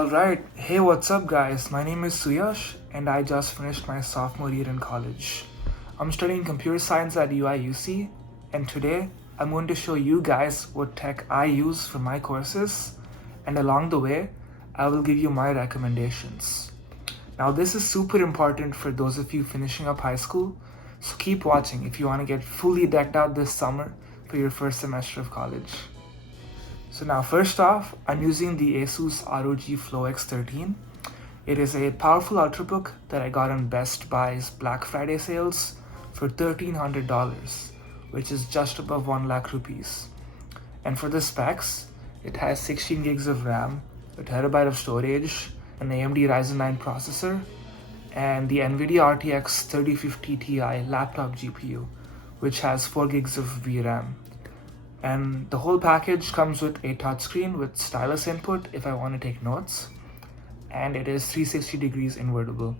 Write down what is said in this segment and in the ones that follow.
Alright, hey, what's up, guys? My name is Suyash, and I just finished my sophomore year in college. I'm studying computer science at UIUC, and today I'm going to show you guys what tech I use for my courses, and along the way, I will give you my recommendations. Now, this is super important for those of you finishing up high school, so keep watching if you want to get fully decked out this summer for your first semester of college. So now first off, I'm using the Asus ROG Flow X13. It is a powerful ultrabook that I got on Best Buy's Black Friday sales for $1,300, which is just above 1 lakh rupees. And for the specs, it has 16 gigs of RAM, a terabyte of storage, an AMD Ryzen 9 processor, and the NVIDIA RTX 3050 Ti laptop GPU, which has 4 gigs of VRAM. And the whole package comes with a touchscreen with stylus input if I want to take notes, and it is 360 degrees invertible.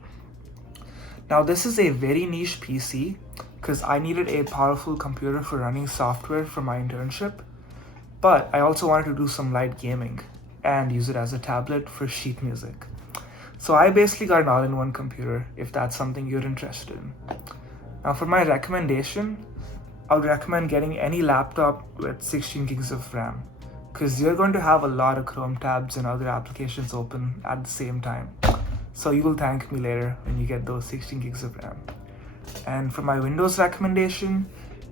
Now this is a very niche PC because I needed a powerful computer for running software for my internship, but I also wanted to do some light gaming and use it as a tablet for sheet music. So I basically got an all-in-one computer if that's something you're interested in. Now for my recommendation, I would recommend getting any laptop with 16 gigs of RAM because you're going to have a lot of Chrome tabs and other applications open at the same time. So you will thank me later when you get those 16 gigs of RAM. And for my Windows recommendation,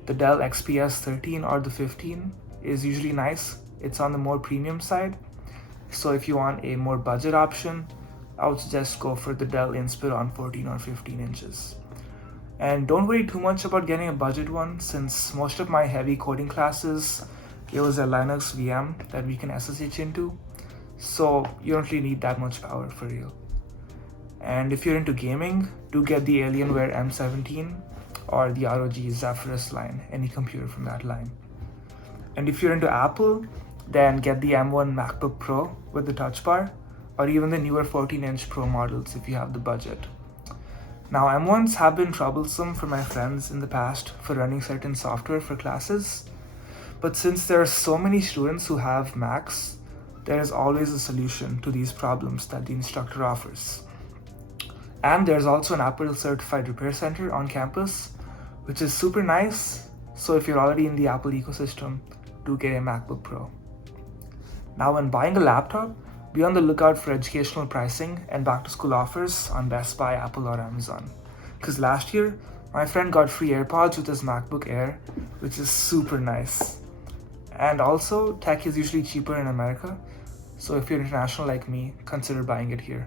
the Dell XPS 13 or the 15 is usually nice. It's on the more premium side. So if you want a more budget option, I would suggest go for the Dell Inspiron 14 or 15 inches. And don't worry too much about getting a budget one, since most of my heavy coding classes, it was a Linux VM that we can SSH into, so you don't really need that much power for real. And if you're into gaming, do get the Alienware M17 or the ROG Zephyrus line, any computer from that line. And if you're into Apple, then get the M1 MacBook Pro with the touch bar, or even the newer 14-inch Pro models if you have the budget. Now, M1s have been troublesome for my friends in the past for running certain software for classes, but since there are so many students who have Macs, there is always a solution to these problems that the instructor offers. And there's also an Apple certified repair center on campus, which is super nice, so if you're already in the Apple ecosystem, do get a MacBook Pro. Now, when buying a laptop, be on the lookout for educational pricing and back-to-school offers on Best Buy, Apple, or Amazon. Because last year, my friend got free AirPods with his MacBook Air, which is super nice. And also, tech is usually cheaper in America, so if you're international like me, consider buying it here.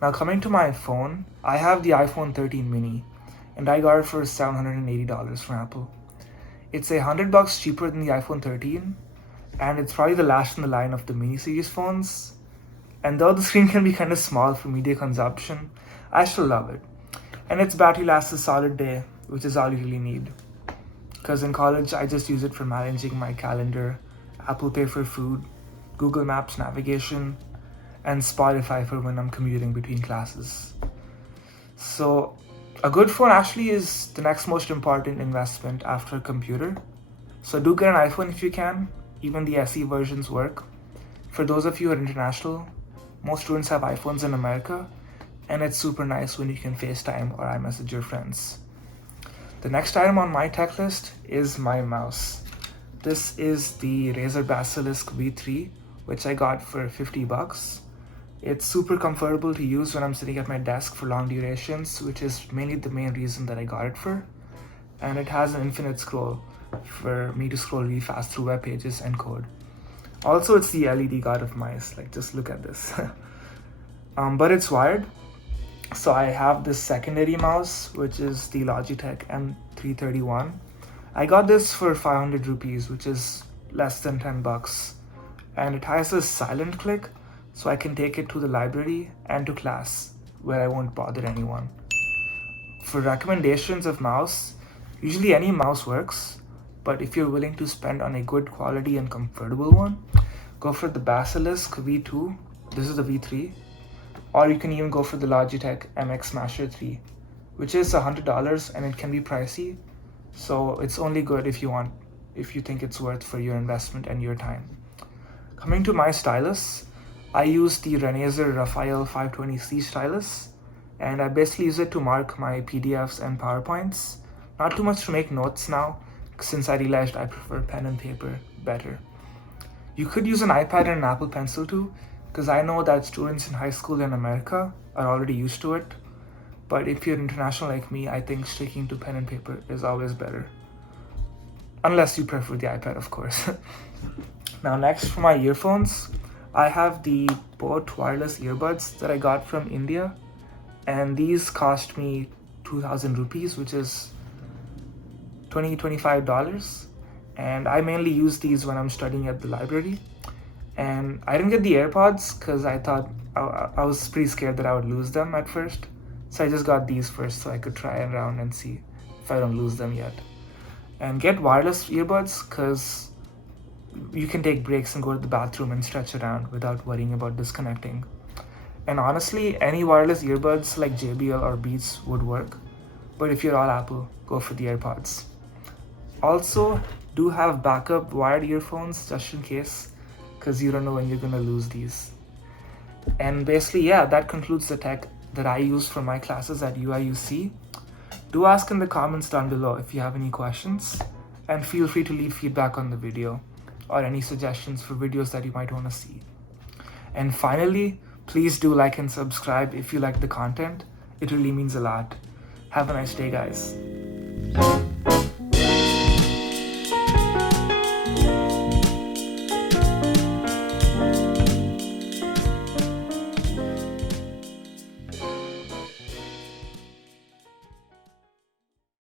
Now coming to my phone, I have the iPhone 13 mini, and I got it for $780 from Apple. It's $100 cheaper than the iPhone 13, and it's probably the last in the line of the mini series phones. And though the screen can be kind of small for media consumption, I still love it. And its battery lasts a solid day, which is all you really need. Because in college, I just use it for managing my calendar, Apple Pay for food, Google Maps navigation, and Spotify for when I'm commuting between classes. So a good phone actually is the next most important investment after a computer. So do get an iPhone if you can. Even the SE versions work. For those of you who are international, most students have iPhones in America, and it's super nice when you can FaceTime or iMessage your friends. The next item on my tech list is my mouse. This is the Razer Basilisk V3, which I got for $50. It's super comfortable to use when I'm sitting at my desk for long durations, which is mainly the main reason that I got it for. And it has an infinite scroll for me to scroll really fast through web pages and code. Also, it's the LED god of mice, like just look at this. But it's wired. So I have this secondary mouse, which is the Logitech M331. I got this for 500 rupees, which is less than $10. And it has a silent click, so I can take it to the library and to class, where I won't bother anyone. For recommendations of mouse, usually any mouse works, but if you're willing to spend on a good quality and comfortable one, go for the Basilisk V2, this is the V3, or you can even go for the Logitech MX Smasher 3, which is $100 and it can be pricey, so it's only good if you think it's worth for your investment and your time. Coming to my stylus, I use the Renazer Raphael 520C stylus, and I basically use it to mark my PDFs and PowerPoints. Not too much to make notes now, since I realized I prefer pen and paper better. You could use an iPad and an Apple Pencil too, because I know that students in high school in America are already used to it. But if you're international like me, I think sticking to pen and paper is always better. Unless you prefer the iPad, of course. Now next, for my earphones, I have the Boat wireless earbuds that I got from India, and these cost me 2,000 rupees, which is $25. And I mainly use these when I'm studying at the library. And I didn't get the AirPods because I thought I was pretty scared that I would lose them at first. So I just got these first so I could try around and see if I don't lose them yet. And get wireless earbuds because you can take breaks and go to the bathroom and stretch around without worrying about disconnecting. And honestly, any wireless earbuds like JBL or Beats would work. But if you're all Apple, go for the AirPods. Also, do have backup wired earphones just in case, because you don't know when you're going to lose these. And basically, yeah, that concludes the tech that I use for my classes at UIUC. Do ask in the comments down below if you have any questions, and feel free to leave feedback on the video or any suggestions for videos that you might want to see. And finally, please do like and subscribe if you like the content. It really means a lot. Have a nice day, guys.